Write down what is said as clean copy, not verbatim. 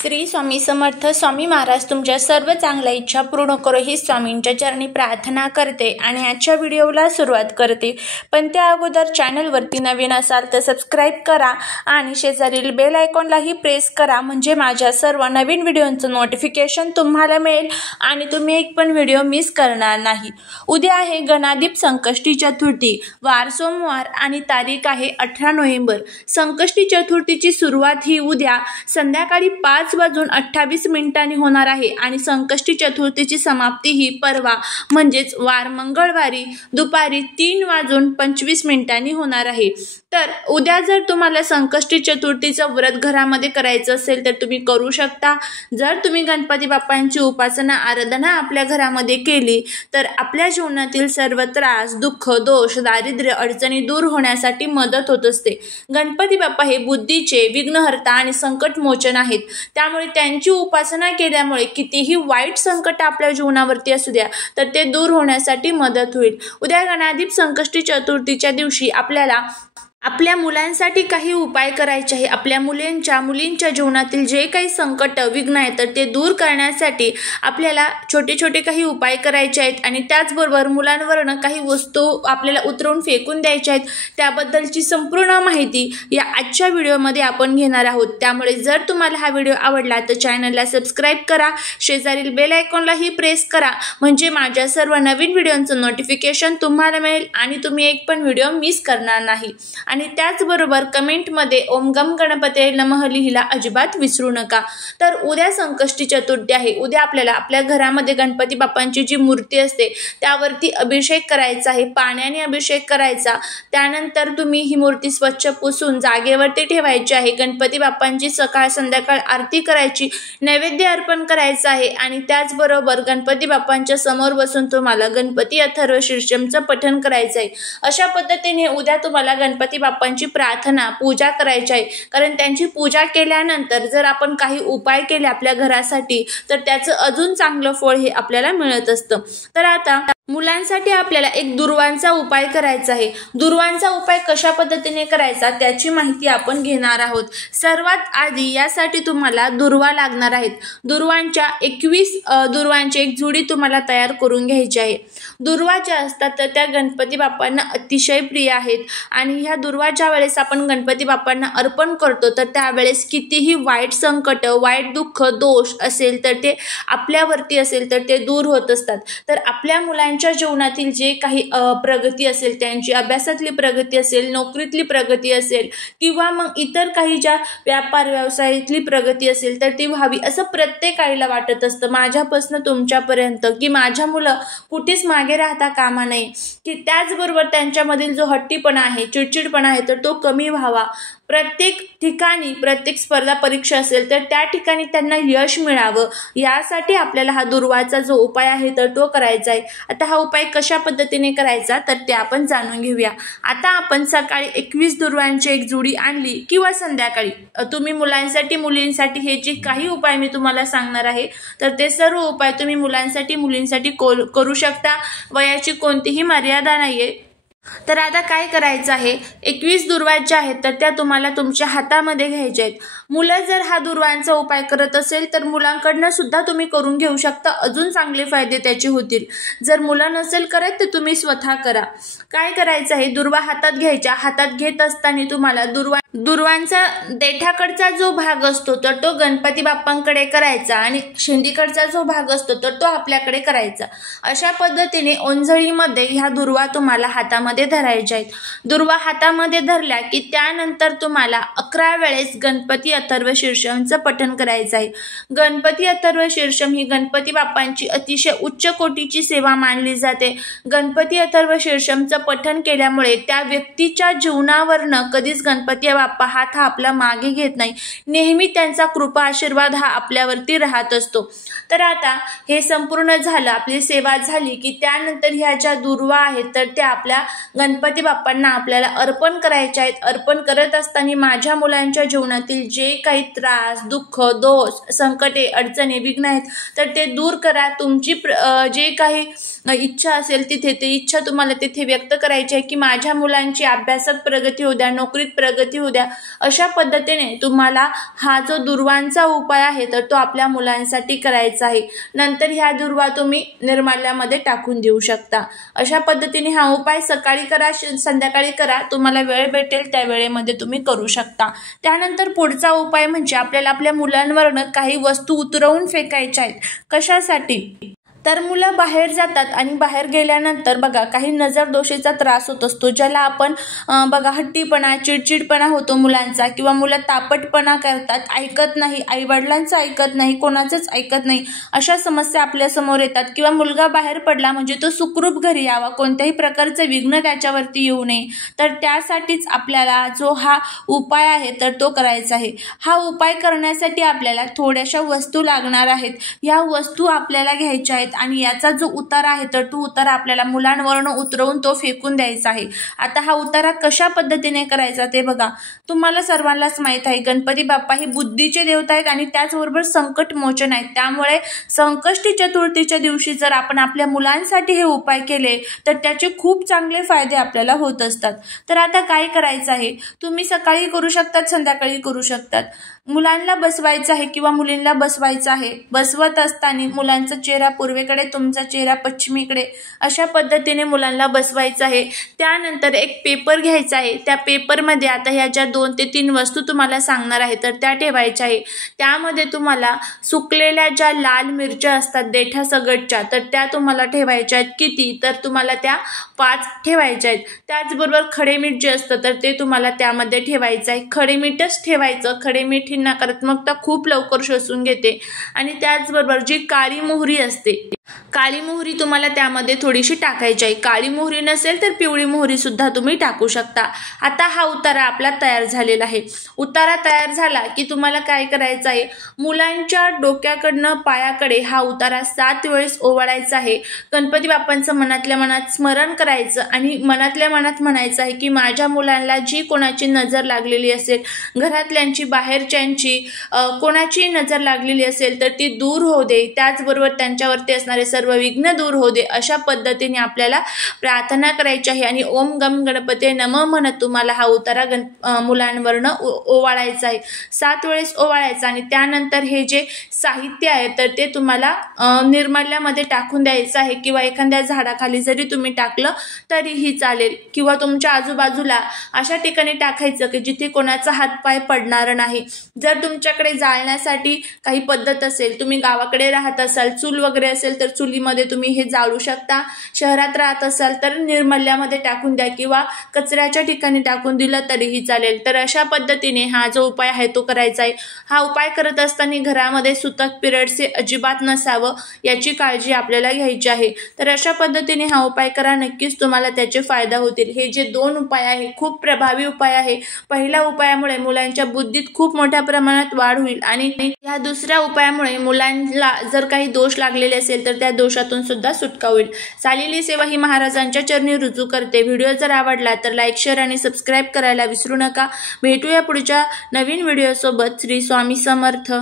श्री स्वामी समर्थ. स्वामी महाराज तुमच्या सर्व चांगल्या इच्छा पूर्ण करो ही स्वामींच्या चरणी प्रार्थना करते आणि आजच्या व्हिडिओला सुरुवात करते. पण त्या अगोदर चॅनलवरती नवीन असाल तर सबस्क्राईब करा आणि शेजारील बेल आयकॉनलाही प्रेस करा, म्हणजे माझ्या सर्व नवीन व्हिडिओंचं नोटिफिकेशन तुम्हाला मिळेल आणि तुम्ही एक पण व्हिडिओ मिस करणार नाही. उद्या आहे गणादीप संकष्टी चतुर्थी, वार सोमवार आणि तारीख आहे 18 नोव्हेंबर. संकष्टी चतुर्थीची सुरुवात ही उद्या संध्याकाळी 5:28 होणार आहे आणि संकष्टी चतुर्थीची समाप्ती ही परवा म्हणजेच वार मंगळवारी दुपारी 3:25 होणार आहे. तर उद्या जर तुम्हाला संकष्टी चतुर्थीचं व्रत घरामध्ये करायचं असेल तर तुम्ही करू शकता. जर तुम्ही गणपती बाप्पांची उपासना आराधना आपल्या घरामध्ये केली तर आपल्या जीवनातील सर्व त्रास, दुःख, दोष, दारिद्र्य, अडचणी दूर होण्यासाठी मदत होत असते. गणपती बाप्पा हे बुद्धीचे विघ्नहर्ता आणि संकटमोचन आहेत. त्यामुळे त्यांची उपासना केल्यामुळे कितीही वाईट संकट आपल्या जीवनावरती असू द्या तर ते दूर होण्यासाठी मदत होईल. उद्या गणादीप संकष्टी चतुर्थीच्या दिवशी आपल्या मुलांसाठी काही उपाय करायचे आहे. आपल्या मुलींच्या जीवनातील जे काही संकट विघ्न आहेत तर ते दूर करण्यासाठी आपल्याला छोटे छोटे काही उपाय करायचे आहेत आणि त्याचबरोबर मुलांवरनं काही वस्तू आपल्याला उतरवून फेकून द्यायच्या आहेत. त्याबद्दलची संपूर्ण माहिती या आजच्या व्हिडिओमध्ये आपण घेणार आहोत. त्यामुळे जर तुम्हाला हा व्हिडिओ आवडला तर चॅनलला सबस्क्राईब करा, शेजारील बेल आयकॉनलाही प्रेस करा, म्हणजे माझ्या सर्व नवीन व्हिडिओंचं नोटिफिकेशन तुम्हाला मिळेल आणि तुम्ही एक पण व्हिडिओ मिस करणार नाही. आणि त्याचबरोबर कमेंटमध्ये ओम गम गणपते नमः लिहिला अजिबात विसरू नका. तर उद्या संकष्टी चतुर्थी आहे. उद्या आपल्याला आपल्या घरामध्ये गणपती बाप्पांची जी मूर्ती असते त्यावरती अभिषेक करायचा आहे, पाण्याने अभिषेक करायचा. त्यानंतर तुम्ही ही मूर्ती स्वच्छ पुसून जागेवरती ठेवायची आहे. गणपती बाप्पांची सकाळ संध्याकाळ आरती करायची, नैवेद्य अर्पण करायचं आहे आणि त्याचबरोबर गणपती बाप्पांच्या समोर बसून तुम्हाला गणपती अथर्व शीर्षमचं पठण करायचं आहे. अशा पद्धतीने उद्या तुम्हाला गणपती बाप्पांची प्रार्थना पूजा करायची आहे. कारण त्यांची पूजा केल्यानंतर जर आपण काही उपाय केले आपल्या घरासाठी तर त्याचं अजून चांगलं फळ हे आपल्याला मिळत असतं. तर आता मुलांसाठी आपल्याला एक दुर्वांचा उपाय करायचा आहे. दुर्वांचा उपाय कशा पद्धतीने करायचा त्याची माहिती आपण घेणार आहोत. सर्वात आधी यासाठी तुम्हाला दुर्वा लागणार आहेत. दुर्वांच्या 21 दुर्वांची एक जुडी तुम्हाला तयार करून घ्यायची आहे. दुर्वा ज्या असतात तर त्या गणपती बाप्पांना अतिशय प्रिय आहेत आणि ह्या दुर्वा ज्या वेळेस आपण गणपती बाप्पांना अर्पण करतो तर त्यावेळेस कितीही वाईट संकट, वाईट दुःख, दोष असेल तर ते आपल्यावरती असेल तर ते दूर होत असतात. तर आपल्या मुलांच्या जीवनातील जे काही प्रगती असेल, त्यांची अभ्यासातली प्रगती असेल, नोकरीतली प्रगती असेल किंवा मग इतर काही ज्या व्यापार व्यवसायातली प्रगती असेल तर ती व्हावी असं प्रत्येक आईला वाटत असतं. माझ्यापासून तुमच्यापर्यंत की माझ्या मुलं कुठेच मागे राहता कामा नये, की त्याचबरोबर त्यांच्यामधील जो हट्टीपणा आहे, चिडचिडपणा आहे तर तो कमी व्हावा. प्रत्येक ठिकाणी प्रत्येक स्पर्धा परीक्षा असेल तर त्या ठिकाणी त्यांना यश मिळावं यासाठी आपल्याला हा दुर्वाचा जो उपाय आहे तर तो करायचा आहे. आता हा उपाय कशा पद्धतीने करायचा तर ते आपण जाणून घेऊया. आता आपण सकाळी 21 दुर्वांची एक जुडी आणली किंवा संध्याकाळी तुम्ही मुलांसाठी मुलींसाठी हे जे काही उपाय मी तुम्हाला सांगणार आहे तर ते सर्व उपाय तुम्ही मुलांसाठी मुलींसाठी करू शकता. वयाची कोणतीही मर्यादा नाहीये. तर आता काय करायचं आहे, 21 दुर्वा ज्या आहेत तर त्या तुम्हाला तुमच्या हातामध्ये घ्यायच्या आहेत. मुलं जर हा दुर्वांचा उपाय करत असेल तर मुलांकडनं सुद्धा तुम्ही करून घेऊ शकता, अजून चांगले फायदे त्याचे होतील. जर मुलं नसेल करत तर तुम्ही स्वतः करा. काय करायचं आहे, दुर्वा हातात घ्यायच्या. हातात घेत असताना तुम्हाला दुर्वांचा देठाकडचा जो भाग असतो तर तो गणपती बाप्पांकडे करायचा आणि शेंडीकडचा जो भाग असतो तर तो आपल्याकडे करायचा. अशा पद्धतीने ओंजळीमध्ये ह्या दुर्वा तुम्हाला हातामध्ये धरायच्या आहेत. दुर्वा हातामध्ये धरल्या की त्यानंतर तुम्हाला 11 वेळेस गणपती अथर्व शीर्षमचं पठण करायचं आहे. गणपती अथर्व शीर्षम ही गणपती बाप्पांची अतिशय उच्च कोटीची सेवा मानली जाते. गणपती अथर्व शीर्षमचं पठण केल्यामुळे त्या व्यक्तीच्या जीवनावरनं कधीच गणपती बाप्पा हात हा आपला मागे घेत नाही. नेहमी त्यांचा कृपा आशीर्वाद हा आपल्यावरती राहत असतो. तर आता हे संपूर्ण झालं, आपली सेवा झाली की त्यानंतर ह्या ज्या दुर्वा आहेत तर त्या आपल्या गणपती बाप्पांना आपल्याला अर्पण करायच्या आहेत. अर्पण करत असताना माझ्या मुलांच्या जीवनातील जे काही त्रास, दुःख, दोष, संकटे, अडचणी, विघ्न आहेत तर ते दूर करा. तुमची जे काही इच्छा असेल तिथे ते इच्छा तुम्हाला तिथे व्यक्त करायची आहे की माझ्या मुलांची अभ्यासात प्रगती होऊ द्या, नोकरीत प्रगती होऊ द्या. अशा पद्धतीने तुम्हाला हा जो दुर्वांचा उपाय आहे तर तो आपल्या मुलांसाठी करायचा आहे. नंतर ह्या दुर्वा तुम्ही निर्माल्यामध्ये टाकून देऊ शकता. अशा पद्धतीने हा उपाय सकाळी करा, संध्याकाळी करा, तुम्हाला वेळ भेटेल त्या वेळेमध्ये तुम्ही करू शकता. त्यानंतर पुढचा उपाय म्हणजे आपल्याला आपल्या मुलांवरनं काही वस्तू उतरवून फेकायच्या आहेत. कशासाठी? तर मुलं बाहेर जातात आणि बाहेर गेल्यानंतर बघा काही नजर दोषेचा त्रास होत असतो, ज्याला आपण बघा हट्टीपणा, चिडचिडपणा होतो मुलांचा, किंवा मुलं तापटपणा करतात, ऐकत नाही, आईवडिलांचं ऐकत नाही, कोणाचंच ऐकत नाही, अशा समस्या आपल्या समोर येतात. किंवा मुलगा बाहेर पडला म्हणजे तो सुखरूप घरी यावा, कोणत्याही प्रकारचं विघ्न त्याच्यावरती येऊ नये. तर त्यासाठीच आपल्याला जो हा उपाय आहे तर तो करायचा आहे. हा उपाय करण्यासाठी आपल्याला थोड्याशा वस्तू लागणार आहेत. या वस्तू आपल्याला घ्यायच्या आहेत आणि याचा जो उतारा आहे तर तो उतारा आपल्याला मुलांवरून उतरवून तो फेकून द्यायचा आहे. आता हा उतारा कशा पद्धतीने करायचा ते बघा. तुम्हाला सर्वांनाच माहित आहे गणपती बाप्पा हे बुद्धीचे देवता आहेत आणि त्याचबरोबर संकट मोचन आहेत. त्यामुळे संकष्टी चतुर्थीच्या दिवशी जर आपण आपल्या मुलांसाठी हे उपाय केले तर त्याचे खूप चांगले फायदे आपल्याला होत असतात. तर आता काय करायचं आहे, तुम्ही सकाळी करू शकतात, संध्याकाळी करू शकतात. मुलांना बसवायचं आहे किंवा मुलींना बसवायचं आहे. बसवत असताना मुलांचा चेहरा पूर्वेकडे, तुमचा चेहरा पश्चिमेकडे, अशा पद्धतीने मुलांना बसवायचं आहे. त्यानंतर एक पेपर घ्यायचा आहे. त्या पेपरमध्ये आता ह्या ज्या 2 ते 3 वस्तू तुम्हाला सांगणार आहे तर त्या ठेवायच्या आहे. त्यामध्ये तुम्हाला सुकलेल्या ज्या लाल मिरच्या असतात देठा सगटच्या तर त्या तुम्हाला ठेवायच्या आहेत. किती? तर तुम्हाला त्या 5 ठेवायच्या आहेत. त्याचबरोबर खडे मीठ जे असतं तर ते तुम्हाला त्यामध्ये ठेवायचं आहे. खडे मीठच ठेवायचं. खडे मीठ ही नकारात्मकता खूप लवकर शोषून घेते. आणि त्याचबरोबर जी काळी मोहरी असते, काळी मोहरी तुम्हाला त्यामध्ये थोडीशी टाकायची आहे. काळी मोहरी नसेल तर पिवळी मोहरी सुद्धा तुम्ही टाकू शकता. आता हा उतारा आपला तयार झालेला आहे. उतारा तयार झाला की तुम्हाला काय करायचं आहे, मुलांच्या डोक्याकडनं पायाकडे हा उतारा 7 वेळेस ओवाळायचा आहे. गणपती बाप्पांचं मनातल्या मनात स्मरण करायचं आणि मनातल्या मनात म्हणायचं आहे की माझ्या मुलांना जी कोणाची नजर लागलेली असेल, घरातल्यांची, बाहेरच्यांची, कोणाची नजर लागलेली असेल तर ती दूर होऊ दे. त्याचबरोबर त्यांच्यावरती असणारे सर्व विघ्न दूर होऊ दे. अशा पद्धतीने आपल्याला प्रार्थना करायची आहे आणि ओम गम गणपते नमः म्हणत तुम्हाला हा उतारा मुलांवरनं ओवाळायचा आहे. 7 वेळेस ओवाळायचा. आणि त्यानंतर हे जे साहित्य आहे तर ते तुम्हाला निर्माल्यामध्ये टाकून द्यायचं आहे किंवा एखाद्या झाडाखाली जरी तुम्ही टाकलं तरीही चालेल, किंवा तुमच्या आजूबाजूला अशा ठिकाणी टाकायचं की जिथे कोणाचा हातपाय पडणार नाही. जर तुमच्याकडे जाळण्यासाठी काही पद्धत असेल, तुम्ही गावाकडे राहत असाल, चूल वगैरे असेल तर चुलीमध्ये तुम्ही हे जाळू शकता. शहरात राहत असाल तर निर्माल्यामध्ये टाकून द्या किंवा कचऱ्याच्या ठिकाणी टाकून दिलं तरीही चालेल. तर अशा पद्धतीने हा जो उपाय आहे तो करायचा आहे. हा उपाय करत असताना घरामध्ये सुतक पिरियड्सचे अजिबात नसावं याची काळजी आपल्याला घ्यायची आहे. तर अशा पद्धतीने हा उपाय करा, नक्कीच तुम्हाला त्याचे फायदा होतील. हे जे 2 उपाय आहे खूप प्रभावी उपाय आहे. पहिल्या उपायामुळे मुलांच्या बुद्धीत खूप मोठ्या प्रमाणात वाढ होईल आणि या दुसऱ्या उपायामुळे मुलांना जर काही दोष लागलेले असेल तर त्या दोषातून सुद्धा सुटका होईल. चालेली सेवा ही महाराजांच्या चरणी रुजू करते. व्हिडिओ जर आवडला तर लाईक, शेअर आणि सबस्क्राईब करायला विसरू नका. भेटूया पुढच्या नवीन व्हिडिओ सोबत. श्री स्वामी समर्थ.